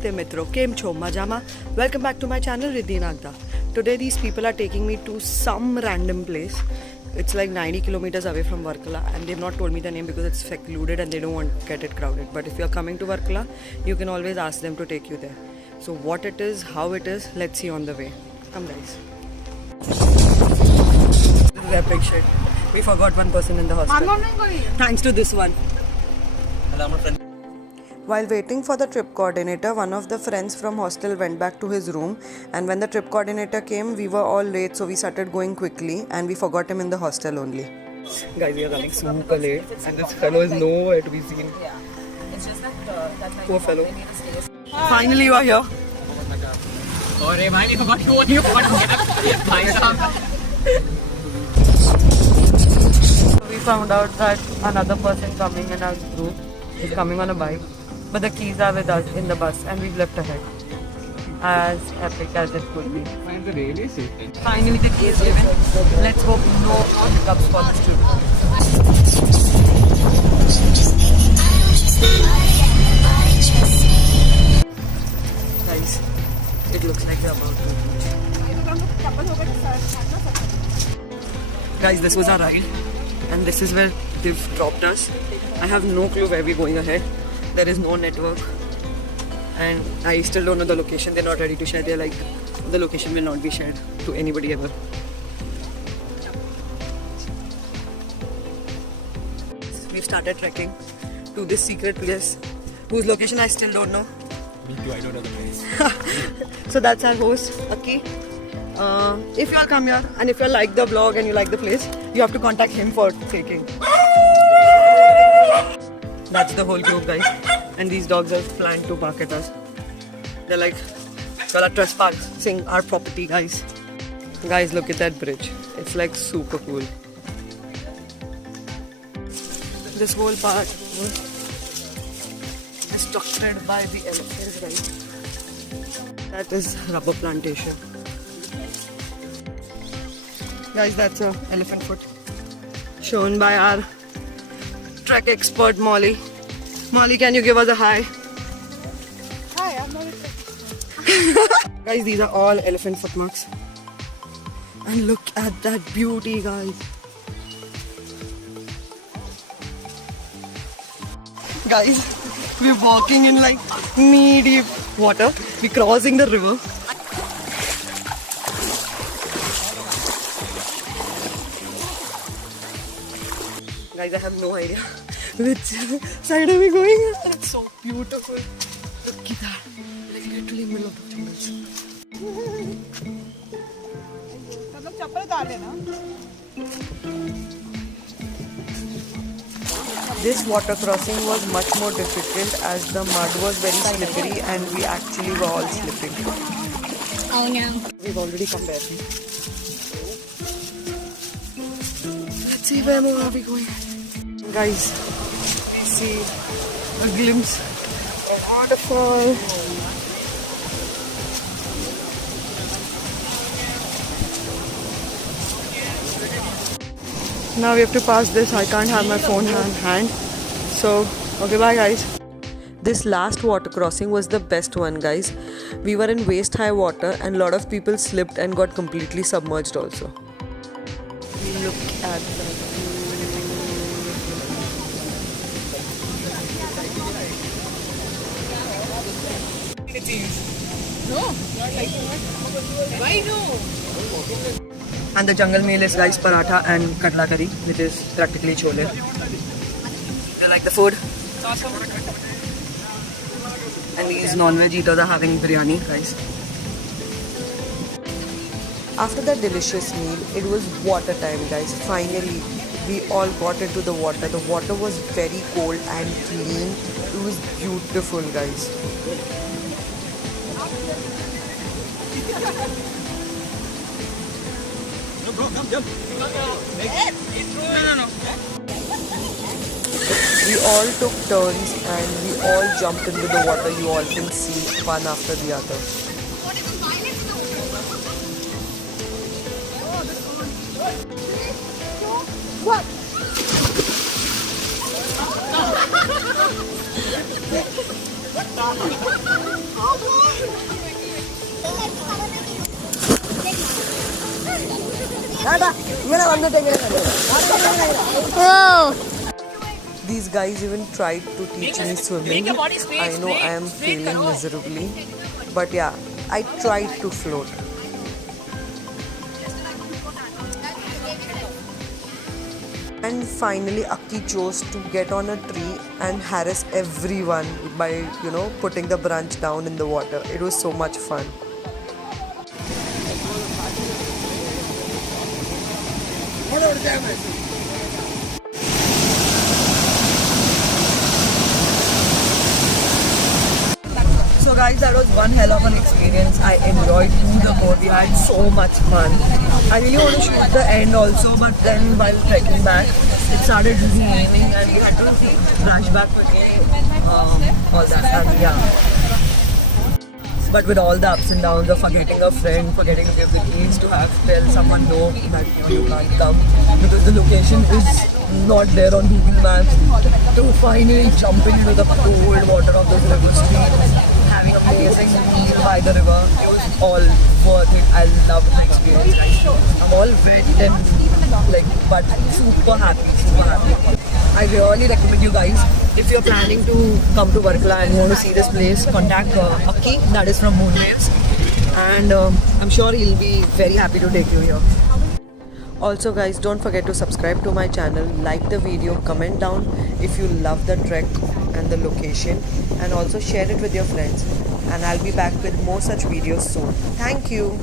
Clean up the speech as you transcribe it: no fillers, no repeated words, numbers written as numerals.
Namaste Mitro, Kem Cho, Majama. Welcome back to my channel Riddhi Nagda. Today these people are taking me to some random place. It's like 90 kilometers away from Varkala and they've not told me the name because it's secluded and they don't want to get it crowded. But if you're coming to Varkala, you can always ask them to take you there. So what it is, how it is, let's see on the way. Come guys. This is epic shit. We forgot one person in the hostel. Thanks to this one. Hello, my friend. While waiting for the trip coordinator, one of the friends from hostel went back to his room, and when the trip coordinator came, we were all late, so we started going quickly and we forgot him in the hostel only. Guys, we are running super late and this fellow is nowhere to be seen. Yeah, it's just that night Poor fellow. they need to stay. Finally you are here. Oh man, you forgot to get up. We found out that another person coming in our group is coming on a bike, but the keys are with us in the bus and we've left ahead. As epic as it could be. Find the railway station. Finally the key is given. Let's hope no more hiccups for this trip. Guys, it looks like we're about to reach. Guys, this was our ride and this is where they've dropped us. I have no clue where we're going ahead. There is no network and I still don't know the location. They're not ready to share. They're like, the location will not be shared to anybody ever. We've started trekking to this secret place whose location I still don't know. Me too, I don't know the place. So that's our host, Akhi. If you all come here and if you like the vlog and you like the place, you have to contact him for taking. That's the whole group, guys. And these dogs have planned to bark at us. They're like, y'all are trespassing our property, guys. Guys, look at that bridge. It's like super cool. This whole part was structured by the elephants, right? That is rubber plantation. Guys, that's a elephant foot. Shown by our trek expert Molly. Molly, can you give us a hi? Hi, I'm not Guys, these are all elephant footmarks. And look at that beauty, guys. Guys, we're walking in like knee-deep water. We're crossing the river. Guys, I have no idea which side are we going. It's so beautiful. Look at that. Like literally in the middle of the jungles. This water crossing was much more difficult as the mud was very slippery and we actually were all slipping. Oh no. We've already come back. Let's see where more are we going. Guys, we see a glimpse of waterfall. Now we have to pass this. I can't have my phone in hand. So, okay, bye guys. This last water crossing was the best one, guys. We were in waist high water and a lot of people slipped and got completely submerged also. Look at that. No. Why no? And the jungle meal is guys paratha and katla curry, which is practically chole. You like the food? And these non-veg eaters are having biryani, guys. After that delicious meal, it was water time, guys. Finally, we all got into the water. The water was very cold and clean. It was beautiful, guys. We all took turns and we all jumped into the water. You all can see one after the other. What? These guys even tried to teach me swimming. I know I am failing miserably, but yeah, I tried to float. And finally, Akhi chose to get on a tree and harass everyone by, putting the branch down in the water. It was so much fun. So guys, that was one hell of an experience. I enjoyed the boat. We had so much fun. I really want to shoot the end also, but then while trekking back, it started really raining and we had to rush back for all that. And yeah. But with all the ups and downs of forgetting a friend, forgetting to give the keys, to have tell someone no that you can't come because the location is not there on Google Maps, to finally jumping into the cold water of this river stream, having an amazing meal by the river, it was all worth it. I loved the experience, guys. I'm all wet and but super happy. I really recommend you guys, if you're planning to come to Varkala and you want to see this place, contact Akhi, that is from Moon Waves, and I'm sure he'll be very happy to take you here. Also guys, don't forget to subscribe to my channel, like the video, comment down if you love the trek and the location, and also share it with your friends. And I'll be back with more such videos soon. Thank you.